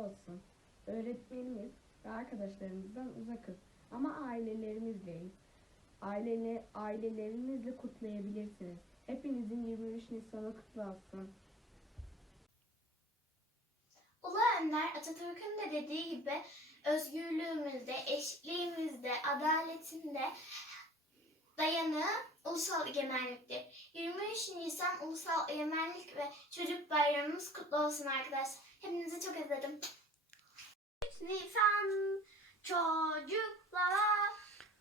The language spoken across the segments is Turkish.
olsun. Öğretmenimiz ve arkadaşlarımızdan uzakız. Ama ailelerimizleyiz. Ailene, ailelerinizle kutlayabilirsiniz. Hepinizin 23 Nisan'ı kutlu olsun. Ulu Önder Atatürk'ün de dediği gibi özgürlüğümüzde, eşitliğimizde, adaletinde dayanığı ulusal egemenliktir. 23 Nisan Ulusal Egemenlik ve Çocuk Bayramımız kutlu olsun arkadaşlar. Hepinizi çok özledim. 23 Nisan çocuklara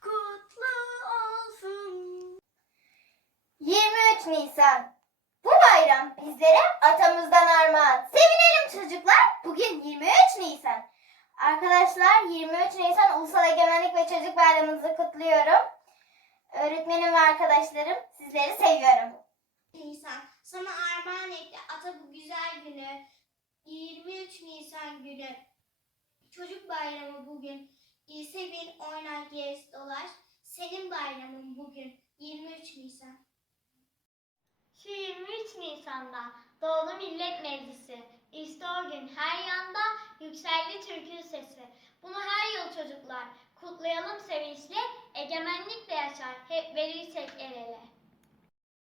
kutlu olsun. 23 Nisan. Bu bayram bizlere atamızdan armağan. Sevinelim çocuklar. Bugün 23 Nisan. Arkadaşlar 23 Nisan Ulusal Egemenlik ve Çocuk Bayramınızı kutluyorum. Öğretmenim ve arkadaşlarım sizleri seviyorum. Nisan sana armağan etti ata bu güzel günü. 23 Nisan günü. Çocuk bayramı bugün. İyi sevin, oyna, gez, dolaş. Senin bayramın bugün. 23 Nisan. Şu 23 Nisan'da doğdu Millet Meclisi. İşte o gün her yanda yükseldi türkü sesi. Bunu her yıl çocuklar kutlayalım sevinçle. Egemenlik de yaşar hep verirsek el ele.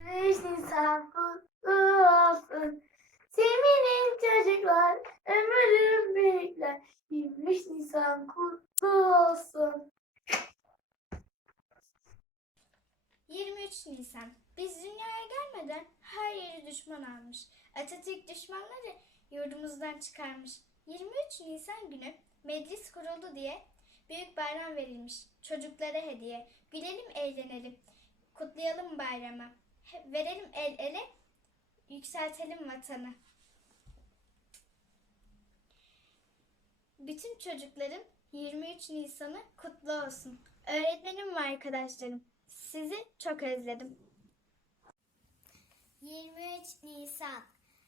23 Nisan kutlu olsun. Sevinin çocuklar, ömrüm büyükler. 23 Nisan kutlu olsun. 23 Nisan. Biz gelmeden her yeri düşman almış. Atatürk düşmanları yurdumuzdan çıkarmış. 23 Nisan günü meclis kuruldu diye büyük bayram verilmiş. Çocuklara hediye. Gülelim, eğlenelim. Kutlayalım bayramı. Verelim el ele, yükseltelim vatanı. Bütün çocukların 23 Nisan'ı kutlu olsun. Öğretmenim ve arkadaşlarım, sizi çok özledim. 23 Nisan.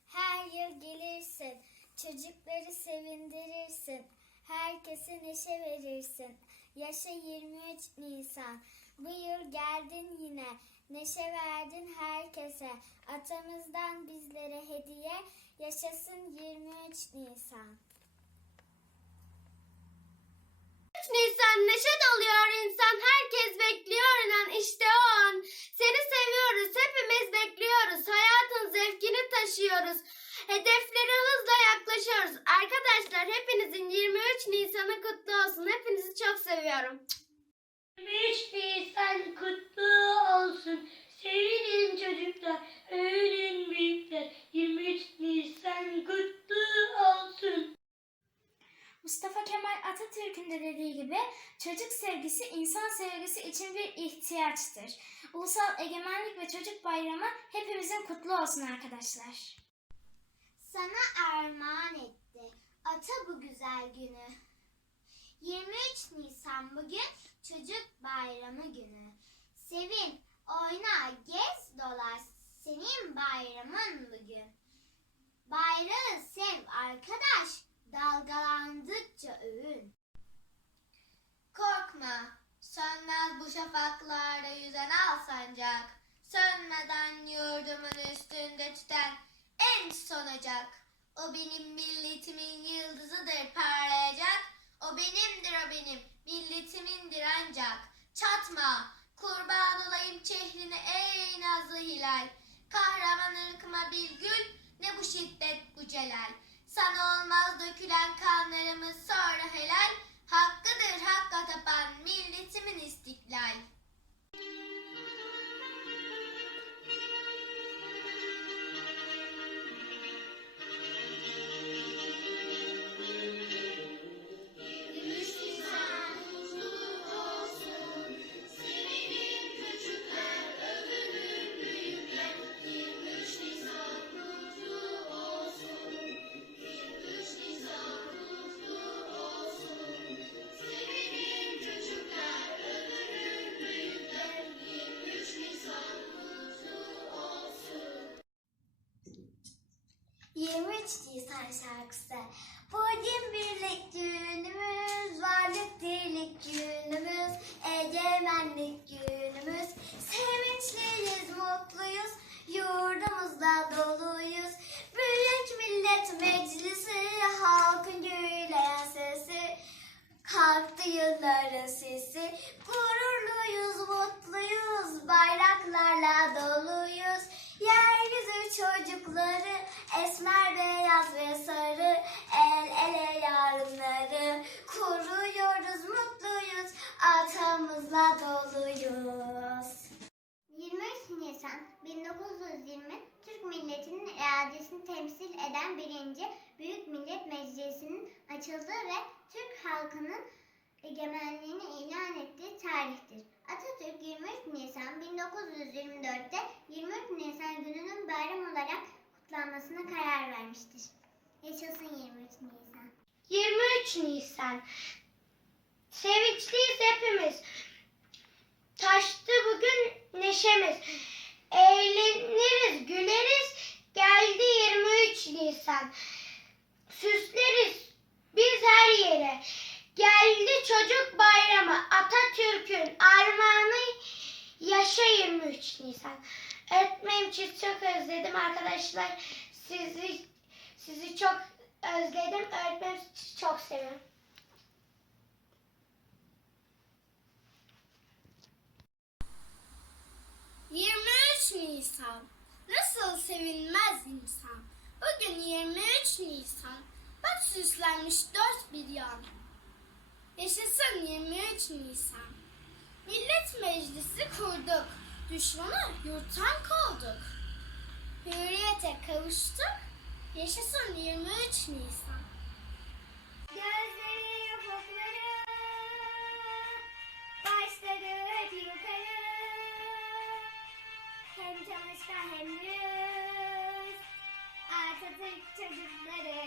Her yıl gelirsin. Çocukları sevindirirsin. Herkese neşe verirsin. Yaşa 23 Nisan. Bu yıl geldin yine. Neşe verdin herkese. Atamızdan bizlere hediye. Yaşasın 23 Nisan. Nisan neşe doluyor insan herkes bekliyor inan işte o an seni seviyoruz hepimiz bekliyoruz hayatın zevkini taşıyoruz hedeflere hızla yaklaşıyoruz arkadaşlar hepinizin 23 Nisan'ı kutlu olsun hepinizi çok seviyorum 23 Nisan kutlu olsun. Sevinin çocuklar, övünün büyükler. 23 Nisan kutlu olsun. Mustafa Kemal Atatürk'ün de dediği gibi çocuk sevgisi insan sevgisi için bir ihtiyaçtır. Ulusal Egemenlik ve Çocuk Bayramı hepimizin kutlu olsun arkadaşlar. Sana armağan etti ata bu güzel günü. 23 Nisan bugün çocuk bayramı günü. Sevin, oyna, gez, dolaş. Senin bayramın bugün. Bayrağı sev arkadaş, dalgalandıkça övün. Korkma, sönmez bu şafaklarda yüzen al sancak. Sönmeden yurdumun üstünde tüten en son ocak. O benim milletimin yıldızıdır parlayacak. O benimdir o benim, milletimindir ancak. Çatma, kurban olayım çehrine ey nazlı hilal. Kahraman ırkıma bir gül, ne bu şiddet bu celal. Sana olmaz dökülen kanlarımız sonra helal. Hakkıdır hakka tapan milletimin istiklal. Nisan şarkısı. Bugün birlik günümüz, varlık dirlik günümüz, egemenlik günümüz. Sevinçliyiz, mutluyuz, yurdumuzda doluyuz. Büyük Millet Meclisi halkın günü Kalktı yılların sesi. Gururluyuz, mutluyuz. Bayraklarla doluyuz. Yeryüzü çocukları. Esmer, beyaz ve sarı. El ele yarınları. Kuruyoruz, mutluyuz. Atamızla doluyuz. 23 Nisan 1920 Türk milletinin iradesini temsil eden birinci Büyük Millet Meclisi'nin açıldığı ve Türk halkının egemenliğini ilan ettiği tarihtir. Atatürk 23 Nisan 1924'te 23 Nisan gününün bayram olarak kutlanmasına karar vermiştir. Yaşasın 23 Nisan. 23 Nisan. Sevinçliyiz hepimiz. Taştı bugün neşemiz. Eğleniriz, güleriz. Geldi 23 Nisan. Süsleriz biz her yere. Geldi çocuk bayramı. Atatürk'ün armağanı yaşa 23 Nisan. Öğretmenim sizi çok özledim arkadaşlar. Sizi sizi çok özledim. Öğretmenim sizi çok seviyorum. Nisan. Nasıl sevinmez insan. Bugün 23 Nisan. Bak süslenmiş dört bir yan. Yaşasın 23 Nisan. Millet Meclisi kurduk. Düşmanı yurttan kovduk. Hürriyete kavuştuk. Yaşasın 23 Nisan. Gözleri yapıkları, başları hep yukarı. Hem çalışkan hem yüz, Atatürk çocukları.